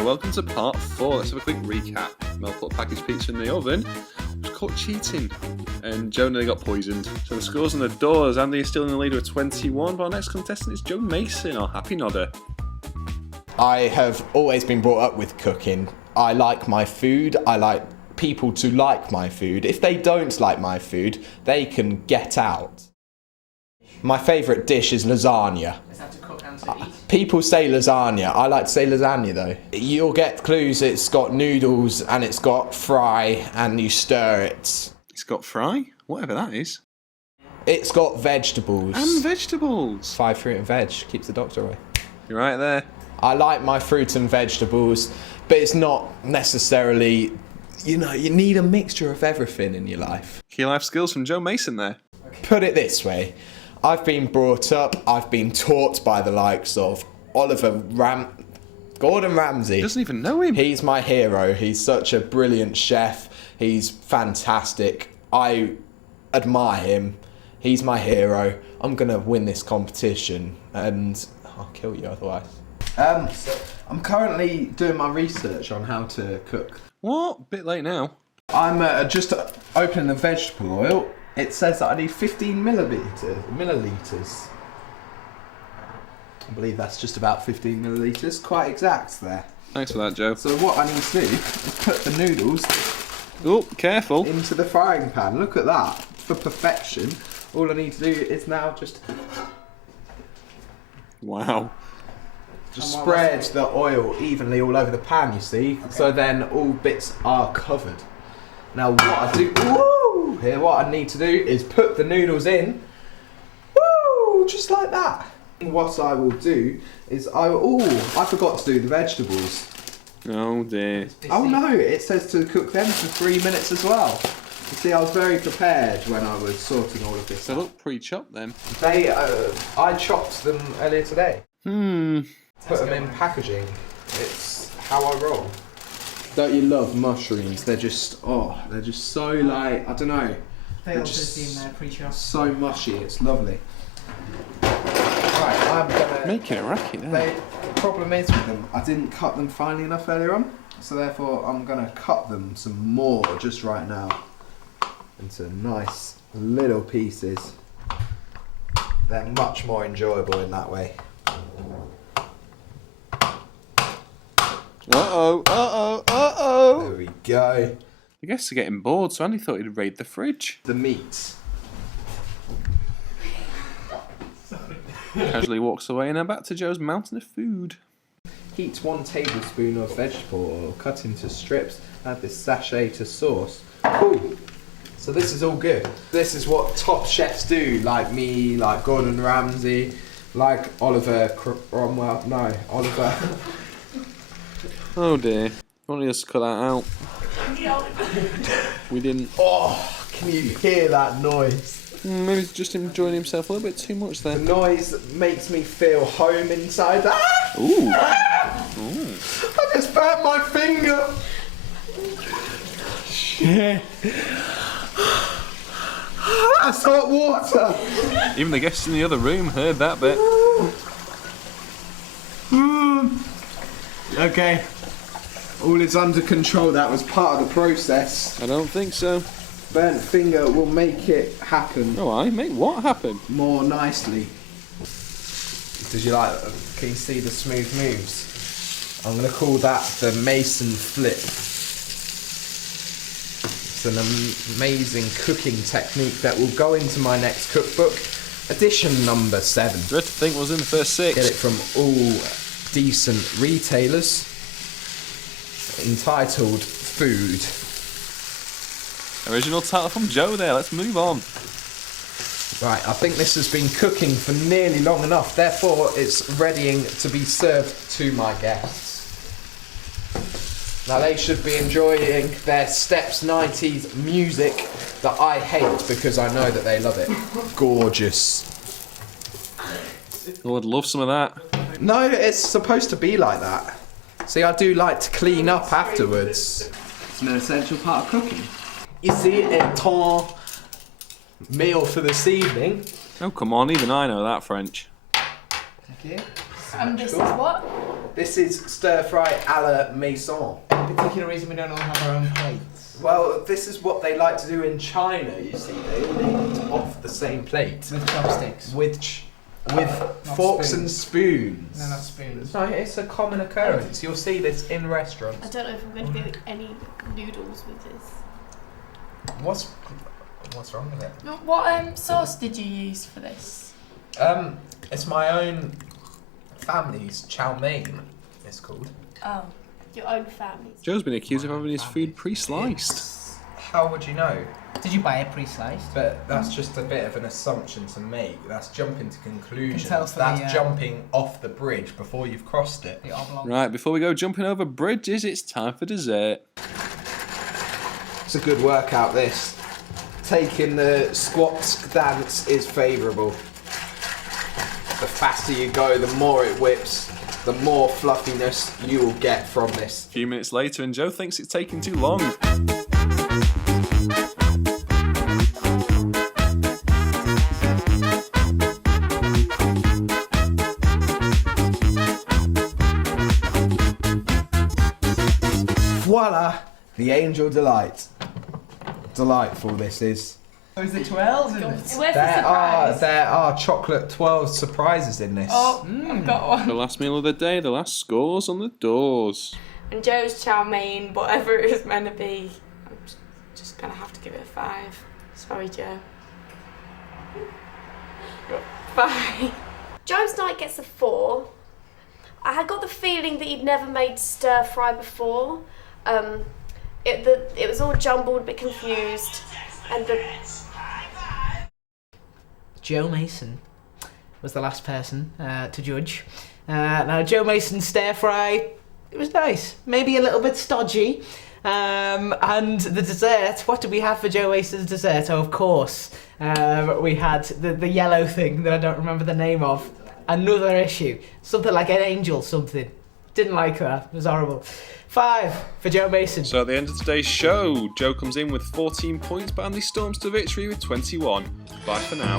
So welcome to part 4. Let's have a quick recap. Mel put a packaged pizza in the oven. Was caught cheating, and Joe nearly got poisoned. So the scores on the doors. Andy is still in the lead with 21, but our next contestant is Joe Mason, our happy nodder. I have always been brought up with cooking. I like my food. I like people to like my food. If they don't like my food, they can get out. My favourite dish is lasagna. Is that to cook and to eat? People say lasagna. I like to say lasagna though. You'll get clues. It's got noodles and it's got fry and you stir it. It's got fry? Whatever that is. It's got vegetables. And vegetables. 5 fruit and veg. Keeps the doctor away. You're right there. I like my fruit and vegetables, but it's not necessarily, you need a mixture of everything in your life. Key life skills from Joe Mason there. Put it this way, I've been brought up, I've been taught by the likes of Gordon Ramsay. He doesn't even know him. He's my hero. He's such a brilliant chef. He's fantastic. I admire him. He's my hero. I'm going to win this competition and I'll kill you otherwise. I'm currently doing my research on how to cook. What? Bit late now. I'm just opening the vegetable oil. It says that I need 15 millilitres. I believe that's just about 15 millilitres. Quite exact there. Thanks for that, Joe. So what I need to do is put the noodles Oh, careful. into the frying pan. Look at that. For perfection. All I need to do is now just Wow. spread the oil evenly all over the pan, you see. Okay. So then all bits are covered. Now what I do... what I need to do is put the noodles in. Woo! Just like that. What I will do is I forgot to do the vegetables. Oh dear. Oh no, it says to cook them for 3 minutes as well. You see, I was very prepared when I was sorting all of this. They look pre-chopped then. I chopped them earlier today. Put them in packaging. It's how I roll. Don't you love mushrooms? They're just so like, I don't know. They all just seem pre-chopped. So mushy, it's lovely. Right, I'm gonna... Making a racket there. The problem is with them, I didn't cut them finely enough earlier on, so therefore I'm gonna cut them some more just right now into nice little pieces. They're much more enjoyable in that way. There we go. The guests are getting bored, so Andy thought he'd raid the fridge. The meat. Casually walks away and I'm back to Joe's mountain of food. Heat 1 tablespoon of vegetable oil, cut into strips, add this sachet to sauce. Cool. So this is all good. This is what top chefs do, like me, like Gordon Ramsay, like Oliver Cromwell. No, Oliver. Oh dear. You wanted us to cut that out. We didn't. Oh, can you hear that noise? Maybe he's just enjoying himself a little bit too much there. The noise makes me feel home inside. Ah! Ooh. Ooh. I just burnt my finger. Shit. That's hot water. Even the guests in the other room heard that bit. Okay. All is under control. That was part of the process. I don't think so. Burnt finger will make it happen. Oh, I make what happen? More nicely. Did you like? Can you see the smooth moves? I'm gonna call that the Mason flip. It's an amazing cooking technique that will go into my next cookbook, edition number 7. Dread to think what was in the first 6. Get it from all decent retailers. Entitled Food. Original title from Joe there. Let's move on. Right, I think this has been cooking for nearly long enough. Therefore, it's readying to be served to my guests. Now, they should be enjoying their Steps 90s music that I hate because I know that they love it. Gorgeous. Oh, I'd love some of that. No, it's supposed to be like that. See, I do like to clean up afterwards. It's an essential part of cooking. You see, ton meal for this evening. Oh, come on, even I know that French. Thank you. And this is what? This is stir fry a la maison. Particular reason we don't all have our own plates. Well, this is what they like to do in China, you see. They all eat off the same plate. With chopsticks. With forks spoons. and spoons. No, not spoons. No, it's a common occurrence. You'll see this in I restaurants. don't know if I'm going to get any noodles with this. What's wrong with it? What sauce did you use for this? It's my own family's chow mein, it's called. Oh. Your own family. Joe's been accused of having his food pre-sliced. How would you know? Did you buy it pre-sliced? But that's just a bit of an assumption to make. That's jumping to conclusions. tell from That's the, jumping off the bridge before you've crossed it. The oblong. Right, before we go jumping over bridges, it's time for dessert. It's a good workout, this. Taking the squat dance is favourable. The faster you go, the more it whips, the more fluffiness you will get from this. A few minutes later, and Joe thinks it's taking too long. Voila! The Angel Delight. Delightful this is. Oh, is it 12s in it? Where's the surprise? There are chocolate 12 surprises in this. Oh, I've got one. The last meal of the day, the last scores on the doors. And Joe's chow mein, whatever it was meant to be, I'm just gonna have to give it a 5. Sorry, Joe. 5. Joe's night gets a 4. I had got the feeling that he'd never made stir fry before. It was all jumbled, a bit confused, and Joe Mason was the last person to judge. Now, Joe Mason's stir fry, it was nice, maybe a little bit stodgy. And the dessert, what did we have for Joe Mason's dessert? Oh, of course, we had the yellow thing that I don't remember the name of. Another issue, something like an angel something. Didn't like that, it was horrible. 5 for Joe Mason. So at the end of today's show, Joe comes in with 14 points, but Andy storms to victory with 21. Bye for now.